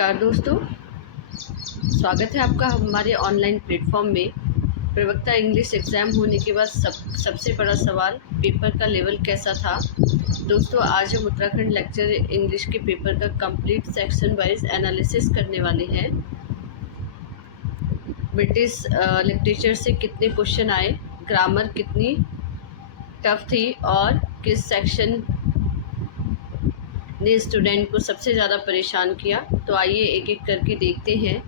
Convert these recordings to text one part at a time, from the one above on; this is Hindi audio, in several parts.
नमस्कार दोस्तों, स्वागत है आपका हमारे ऑनलाइन प्लेटफॉर्म में। प्रवक्ता इंग्लिश एग्ज़ाम होने के बाद सबसे बड़ा सवाल पेपर का लेवल कैसा था। दोस्तों, आज हम उत्तराखंड लेक्चर इंग्लिश के पेपर का कंप्लीट सेक्शन वाइज एनालिसिस करने वाले हैं। ब्रिटिश लिटरेचर से कितने क्वेश्चन आए, ग्रामर कितनी टफ थी और किस सेक्शन ने स्टूडेंट को सबसे ज़्यादा परेशान किया। तो आइए एक एक करके देखते हैं।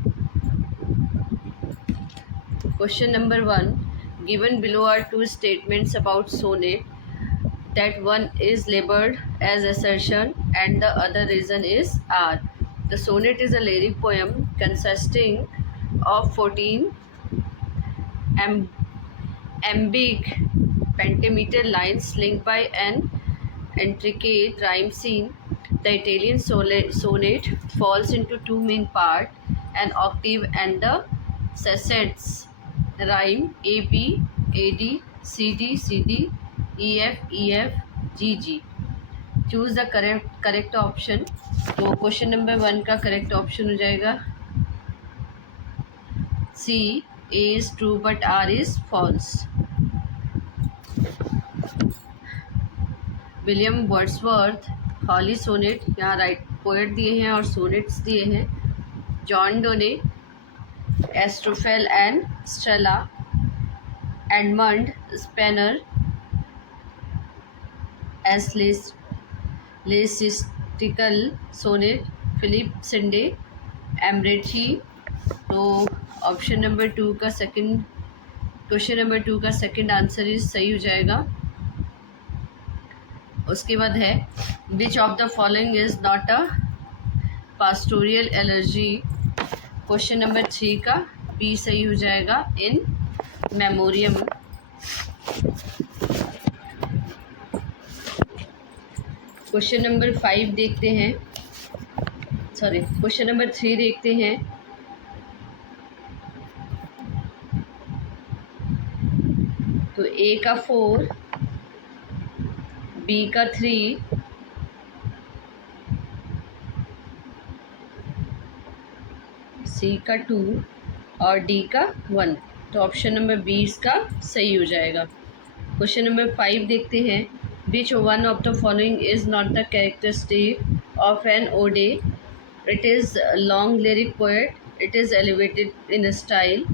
Question number 1. Given below are two statements about sonnet. That one is labeled as assertion and the other reason is R. The sonnet is a lyric poem consisting of 14 iambic pentameter lines linked by an intricate rhyme scheme. The Italian sonnet falls into two main parts, an octave and the sessions. Rhyme A B A D C D C D E F E F G G. Choose the correct option. तो क्वेश्चन नंबर 1 का करेक्ट ऑप्शन हो जाएगा C. A is true but R is false. William Wordsworth holy sonnet, यहाँ राइट पोएट दिए हैं और सोनेट्स दिए हैं। John Donne Astrophel and Stella, Edmund Spenser ecclesiastical sonnet, Philip सिंडे एमरेची। तो ऑप्शन नंबर 2 का सेकंड, क्वेश्चन नंबर 2 का सेकंड आंसर इज सही हो जाएगा। उसके बाद है which of the following is not a pastoral elegy. Question number 3 का बी सही हो जाएगा, इन मेमोरियम। क्वेश्चन नंबर 5 देखते हैं, क्वेश्चन नंबर 3 देखते हैं। तो ए का 4, बी का 3, सी का 2 और डी का 1। तो ऑप्शन नंबर 20 का सही हो जाएगा। क्वेश्चन नंबर 5 देखते हैं। Which one of the following is not the characteristic of an ode. It is long lyric poet, it is elevated in style,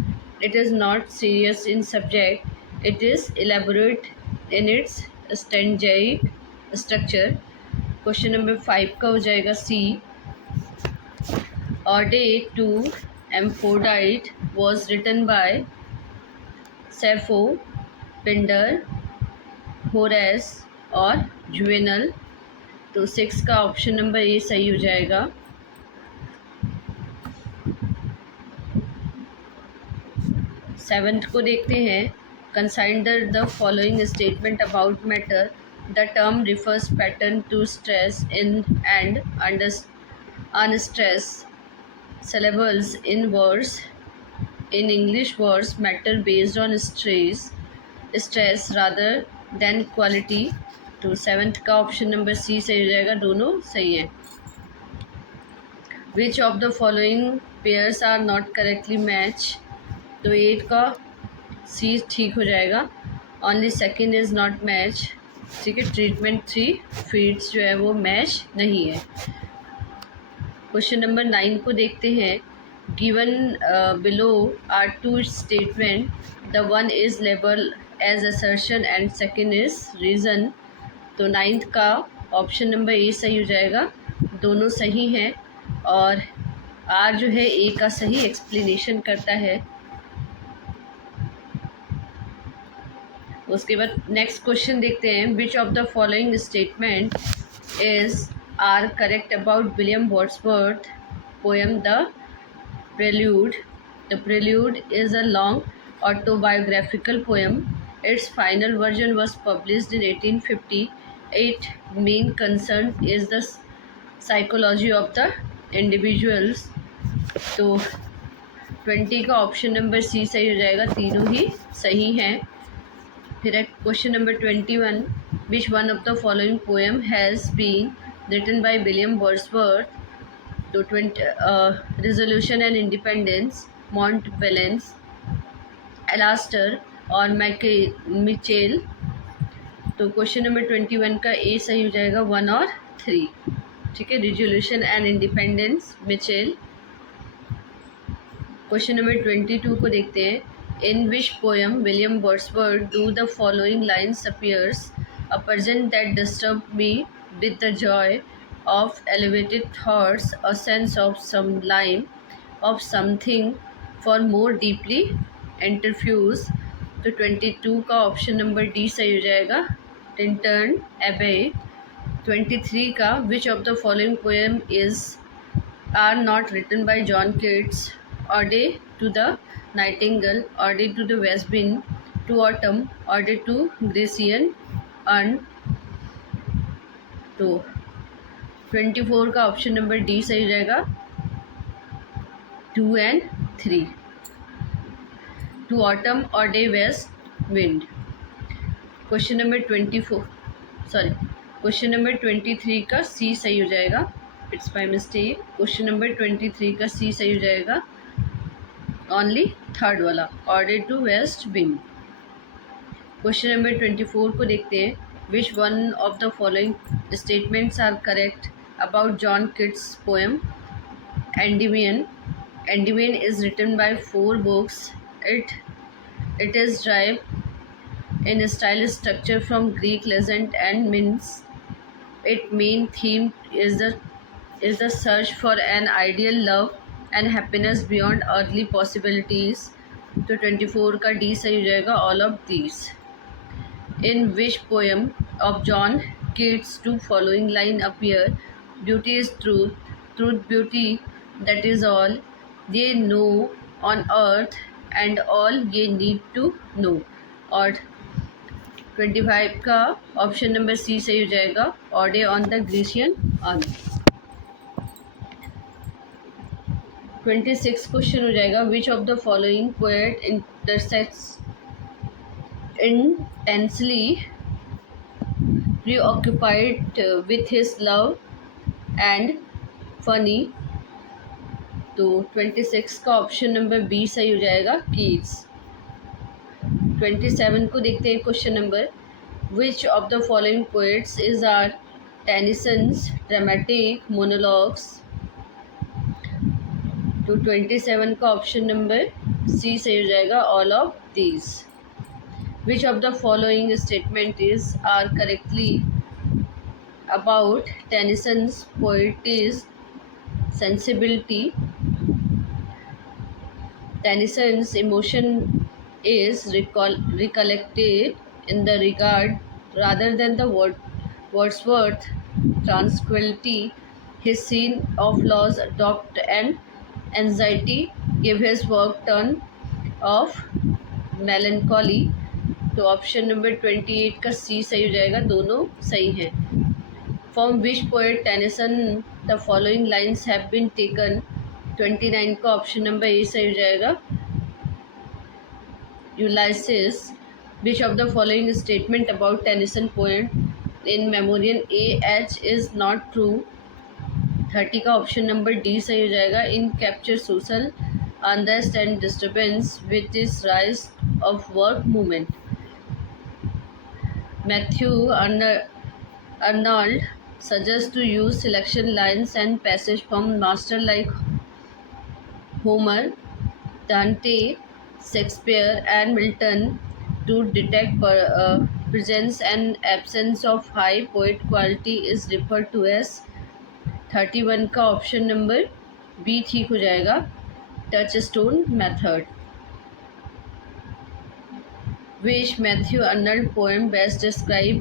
it is not serious in subject, it is elaborate in its standard structure. Question number 5 का हो जाएगा C. Ode to Aphrodite was written by Sappho, Pindar, Horace और जुवेनल। तो 6 का ऑप्शन नंबर ए सही हो जाएगा। सेवेंथ को देखते हैं। Consider the following statement about matter. The term refers pattern to stress in and unstress syllables in words. In English, words matter based on stress rather than quality. तो 7th का ऑप्शन नंबर सी सही हो जाएगा, दोनों सही है। Which of the following pairs are not correctly match। तो 8 का सी ठीक हो जाएगा। Only second is not match। ठीक है, ट्रीटमेंट 3 फीड्स जो है वो मैच नहीं है। क्वेश्चन नंबर 9 को देखते हैं। Given below are two statement, the one is label as assertion and second is reason. तो 9th का ऑप्शन नंबर ए सही हो जाएगा, दोनों सही हैं और आर जो है ए का सही एक्सप्लेनेशन करता है। उसके बाद नेक्स्ट क्वेश्चन देखते हैं। Which of the following statement is are correct about William Wordsworth poem The Prelude. The Prelude is a long autobiographical poem. Its final version was published in 1850. Its main concern is the psychology of the individuals. तो 20 का ऑप्शन नंबर सी सही हो जाएगा, तीनों ही सही हैं। फिर question number 21। Which one of the following poem has been written by William Wordsworth। तो 20 resolution and independence, Mont balance, Alastor और मिचेल। तो क्वेश्चन नंबर 21 का ए सही हो जाएगा, 1 और 3। ठीक है, resolution and independence, Michael. Question number 22 को देखते हैं। In which poem William Wordsworth do the following lines appears, a person that disturb me with the joy of elevated thoughts, a sense of some line of something for more deeply interfuse. तो 22 का ऑप्शन नंबर डी सही हो जाएगा, टिंटन एबे। 23 का which of the following poem is are not written by John Keats, Ode to the Nightingale, Ode to the West Wind, to Autumn, Ode to Grecian Urn। तो 24 का ऑप्शन नंबर डी सही हो जाएगा, 2 and 3, to autumn Ode west wind. Question number 23 का सी सही हो जाएगा, it's by mistake. Question number 23 का सी सही हो जाएगा, ओनली थर्ड वाला, order to west wind. Question number 24 को देखते हैं। Which one of the following statements are correct about John Keats poem Endymion. Endymion is written by 4 books. It is drive in style structure from Greek legend and means it main theme is the search for an ideal love and happiness beyond early possibilities. तो 24 का डी सही हो जाएगा, all of these. In which poem of John Keats to following line appear, beauty is truth, truth beauty, that is all ye know on earth and all ye need to know. और 25 का ऑप्शन नंबर सी सही हो जाएगा, ode on the Grecian urn. 26 question हो जाएगा। विच of the following poet intersects intensely preoccupied with his love and funny। तो 26 का ऑप्शन नंबर बी सही हो जाएगा, कीट्स। 27 को देखते हैं question number. Which of the following poets is are Tennyson's dramatic monologues. तो 27 का ऑप्शन नंबर सी सही हो जाएगा, all of these. Which of the following statement is are correctly about Tennyson's poetry's sensibility? Tennyson's emotion is recollected in the regard rather than the Wordsworth tranquility. His scene of loss, doubt, and anxiety give his work turn of melancholy। तो ऑप्शन नंबर 28 का सी सही हो जाएगा, दोनों सही हैं। From which poet Tennyson the following lines have been taken. 29 का ऑप्शन नंबर ए सही हो जाएगा, Ulysses. Which of the following statement about Tennyson poem In Memoriam A H is not true. 30 का ऑप्शन नंबर डी सही हो जाएगा, in capture social unrest and disturbance which is rise of work movement. Matthew Arnold suggests to use selection lines and passage from master like Homer, Dante, Shakespeare, and Milton to detect presence and absence of high poet quality is referred to as। 31 का ऑप्शन नंबर बी ठीक हो जाएगा, touchstone method. Which Matthew Arnold poem best describe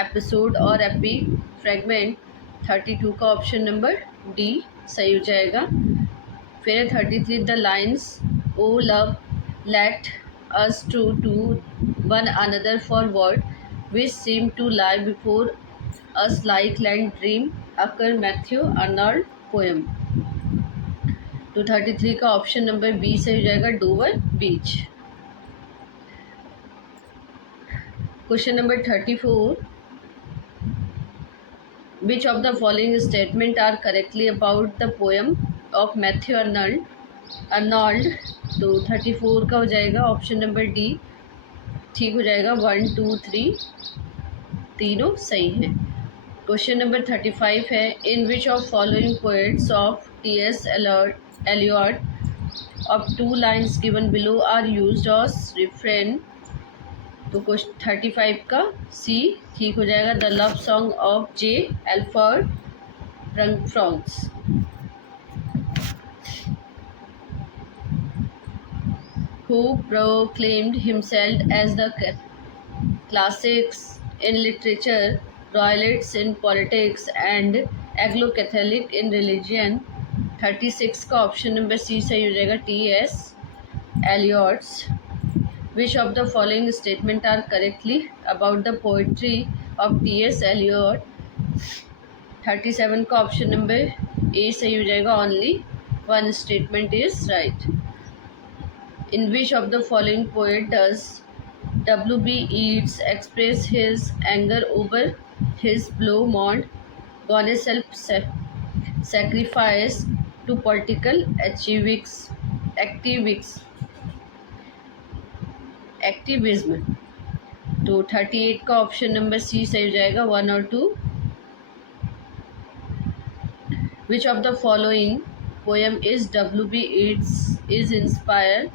episode और epic fragment। 32 का ऑप्शन नंबर डी सही हो जाएगा। फिर 33 the lines O love let us to one another for word which seem to lie before us like land dream occur Matthew Arnold poem. तो 33 का ऑप्शन नंबर बी सही हो जाएगा, Dover Beach. Question number 34। Which of the following statement are correctly about the poem of Matthew Arnold. तो 34 का हो जाएगा ऑप्शन नंबर डी ठीक हो जाएगा। 1 2 3 तीनों सही हैं। क्वेश्चन नंबर 35 है, in which of following poets of T S. Eliot of two lines given below are used as refrain. तो क्वेश्चन 35 का सी ठीक हो जाएगा। The love song of J. Alfred Franks. Who proclaimed himself as the classics in literature, royalists in politics, and Anglo-Catholic in religion। 36 का ऑप्शन नंबर सी सही हो जाएगा। T.S. Eliot's। Which of the following statement are correctly about the poetry of T.S. Eliot। 37 का ऑप्शन नंबर ए सही हो जाएगा। Only one statement is right। In which of the following poet does W.B. Yeats express his anger over his Beaumont Gone self-sacrifice to political activism। तो 38 का ऑप्शन नंबर सी सही हो जाएगा। 1 और 2। Which of the following poem is W.B. Yeats is inspired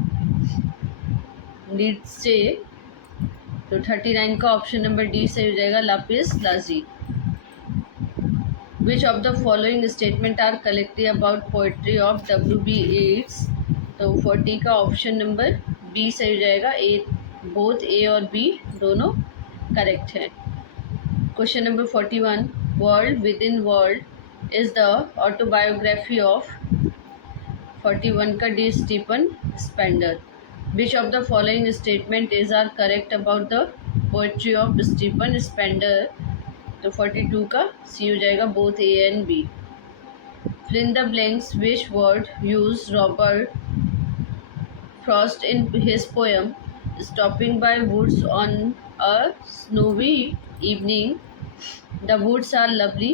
नीचे। तो 39 का ऑप्शन नंबर डी सही हो जाएगा। Lapis lazuli. Which of the following statement are collective about poetry of W.B. Yeats। तो 40 का ऑप्शन नंबर बी सही हो जाएगा। बोथ ए और बी दोनों करेक्ट हैं। Question number 41, world within world is the autobiography of. 41 का D. Stephen Spender. Which of the following statement is are correct about the poetry of Stephen Spender। तो 42 का सी हो जाएगा। both A and B। Fill in the blanks which word used Robert Frost in his poem Stopping by Woods on a Snowy Evening। The woods are lovely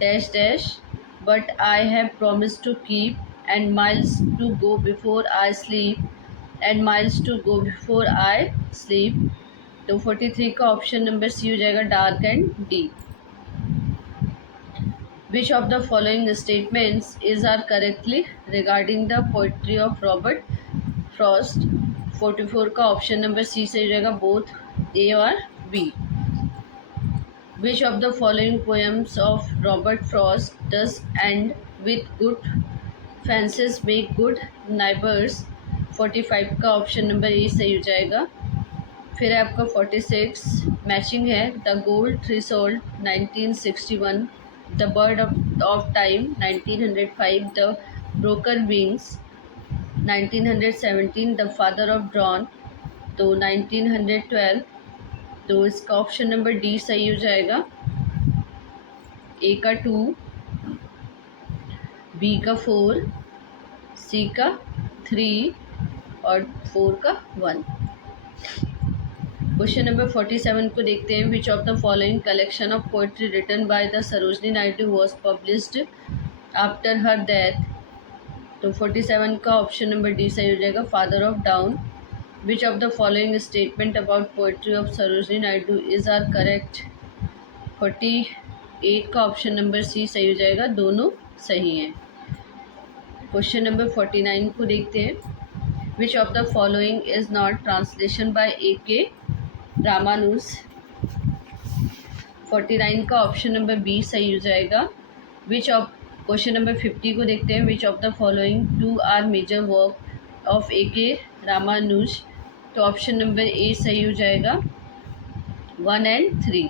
dash dash but I have promised to keep and miles to go before I sleep and miles to go before I sleep। तो 43 का ऑप्शन नंबर सी हो जाएगा। Dark and D. Which of the following statements is are correctly regarding the poetry of Robert Frost. 44 का ऑप्शन नंबर सी से हो जाएगा। बोथ ए और B. Which of the following poems of Robert Frost does end with good fences make good neighbours. 45 का ऑप्शन नंबर ए सही हो जाएगा। फिर आपका 46 मैचिंग है। The gold threshold 1961, the bird of time 1905, the broken wings 1917, the father of drawn तो 1912। तो इसका ऑप्शन नंबर डी सही हो जाएगा। ए का 2, बी का 4, सी का 3 और 4 का 1। क्वेश्चन नंबर 47 को देखते हैं। Which of the following collection of poetry written by the Sarojini Naidu was published after her death. तो 47 का ऑप्शन नंबर डी सही हो जाएगा। Father of down. Which of the following statement about poetry of Sarojini Naidu is are correct. 48 का ऑप्शन नंबर सी सही हो जाएगा। दोनों सही हैं। क्वेश्चन नंबर 49 को देखते हैं। Which of the following is not translation by A.K. Ramanuja. 49 का ऑप्शन नंबर बी सही हो जाएगा। विच ऑफ क्वेश्चन नंबर 50 को देखते हैं। Which of the following two are major work of A.K. Ramanuja. तो ऑप्शन नंबर ए सही हो जाएगा। 1 and 3।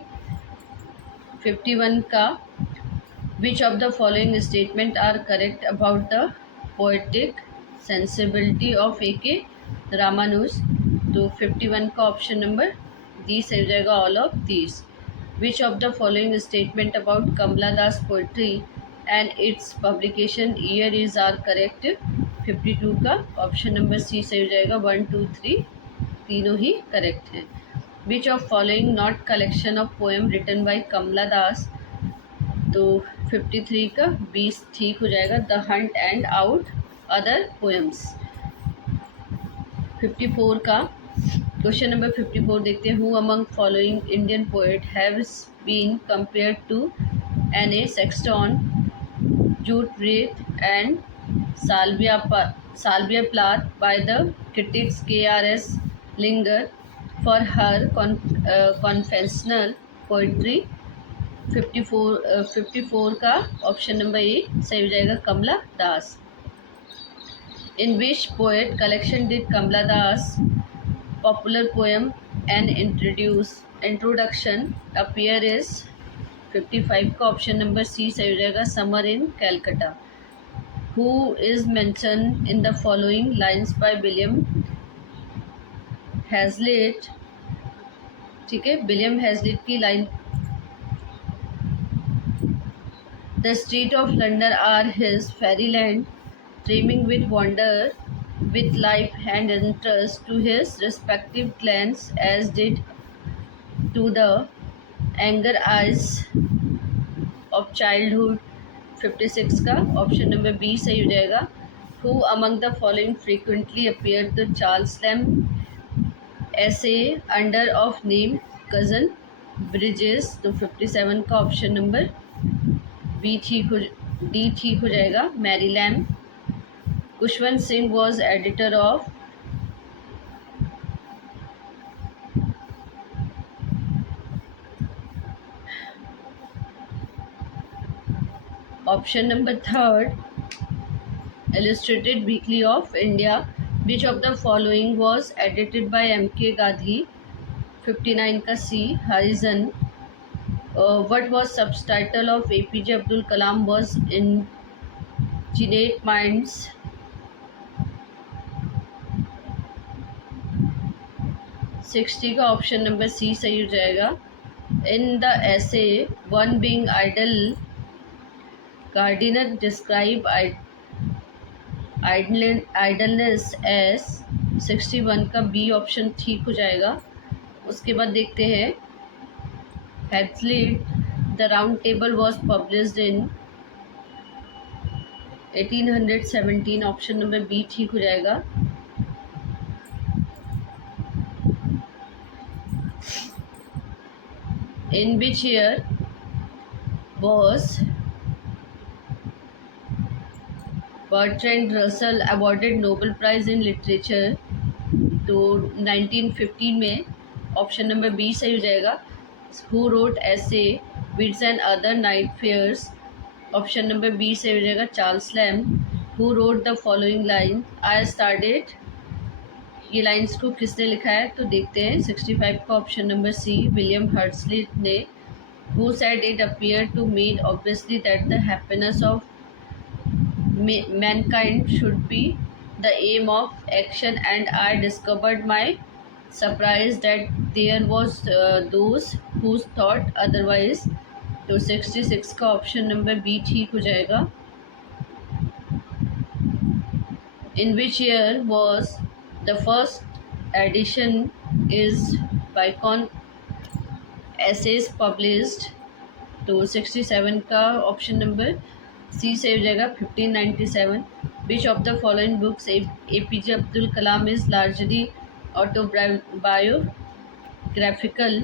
51 का which of the following statement are correct about the poetic sensibility of A.K. Ramanuja. तो 51 का ऑप्शन नंबर डी सही हो जाएगा। All of these. Which of the following statement about Kamala Das poetry and its publication year is are correct. 52 का ऑप्शन नंबर सी सही हो जाएगा। 1 2 3 तीनों ही करेक्ट हैं। Which of following not collection of poem written by Kamala Das. तो 53 का 20 ठीक हो जाएगा। The hunt and out other poems. 54 का क्वेश्चन नंबर 54 देखते हैं। Who among following Indian poet haves been compared to Anne A Sexton, Judith Wright and Salvia Plath by the critics K.R.S. Linger for her confessional poetry। 54 का ऑप्शन नंबर ए सही हो जाएगा, Kamala Das. In which poet collection did Kamala Das popular poem and introduction appear is. 55 का ऑप्शन नंबर सी सही हो जाएगा, summer in Calcutta. Who is mentioned in the following lines by William Hazlitt। ठीक है, विलियम हैजलिट की line. The street of London are his fairyland, teeming with wonder, with life and interest to his respective clans, as did to the anger eyes of childhood। 56 का ऑप्शन नंबर बी सही हो जाएगा। Who among the following frequently appeared to Charles Lamb essay under of name cousin Bridges। तो 57 का ऑप्शन नंबर डी ठीक हो जाएगा, Mary Lamb. Khushwant Singh was editor of. Option number third Illustrated Weekly of India। Which of the following was edited by M.K. Gadhi। 59 का C Horizon। What was subtitle of APJ Abdul Kalam was Ingeniate Minds। 60 का ऑप्शन नंबर सी सही हो जाएगा। In the essay One Being Idle, Gardiner describe idleness as। 61 का बी ऑप्शन ठीक हो जाएगा। उसके बाद देखते हैं Hazlitt the round table was published in 1817। Option number B ठीक हो जाएगा। In which year was Bertrand Russell awarded Nobel prize in literature. तो 1915 में ऑप्शन नंबर बी सही हो जाएगा। Who wrote essays wits and other night fairs. Option number B सही हो जाएगा, Charles Lamb. Who wrote the following line I started. ये लाइंस को किसने लिखा है तो देखते हैं। 65 का option number C William Hazlitt ने। Who said it appear to made obviously that the happiness of mankind should be the aim of action, and I discovered my surprise that there was those who thought otherwise। तो 66 का ऑप्शन नंबर बी ठीक हो जाएगा। In which year was the first edition is Bacon essays published। तो 67 का ऑप्शन नंबर सी से हो जाएगा, 1597। विच of the following books APJ Abdul Kalam is largely autobiographical.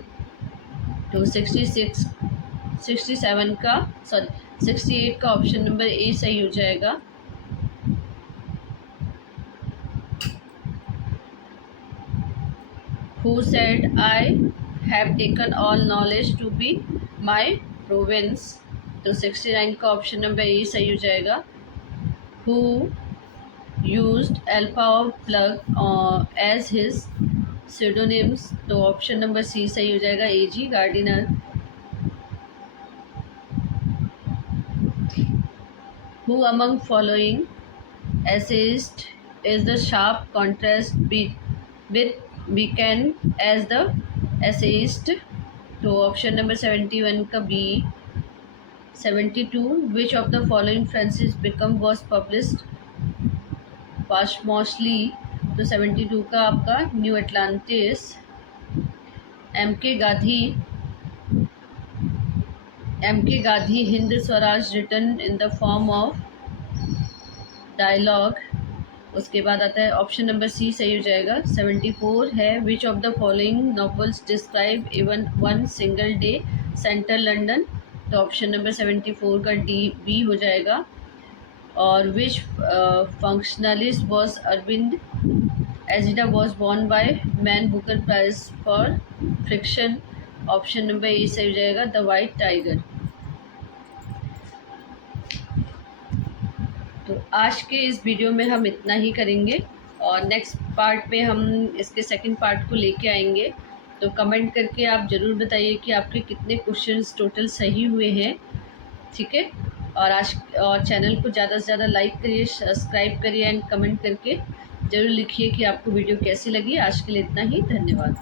तो 67 का 68 का ऑप्शन नंबर ए सही हो जाएगा। Who said I have taken all knowledge to be my province। तो 69 का ऑप्शन नंबर ए सही हो जाएगा। Who used अल्फा और प्लग एज हिज pseudonyms। तो ऑप्शन नंबर सी सही हो जाएगा, A.G. Gardiner. Who among following essayist is the sharp contrast with Bacon as the essayist। तो ऑप्शन नंबर 71 का B. 72 which of the following Francis Bacon was published posthumously। तो 72 का आपका New Atlantis. M.K. Gandhi M.K. Gandhi Hind Swaraj written in the form of dialogue. उसके बाद आता है ऑप्शन नंबर सी सही हो जाएगा। 74 है which of the following novels describe even one single day central London, तो ऑप्शन नंबर 74 का डी बी हो जाएगा। और विच फंक्शनलिस्ट वॉज अरविंद एजिडा was born by man Booker prize for fiction, option number A सही हो जाएगा द वाइट टाइगर। तो आज के इस वीडियो में हम इतना ही करेंगे और नेक्स्ट पार्ट में हम इसके सेकंड पार्ट को लेके आएंगे। तो कमेंट करके आप ज़रूर बताइए कि आपके कितने क्वेश्चंस टोटल सही हुए हैं, ठीक है। और चैनल को ज़्यादा से ज़्यादा लाइक करिए, सब्सक्राइब करिए एंड कमेंट करके ज़रूर लिखिए कि आपको वीडियो कैसी लगी। आज के लिए इतना ही, धन्यवाद।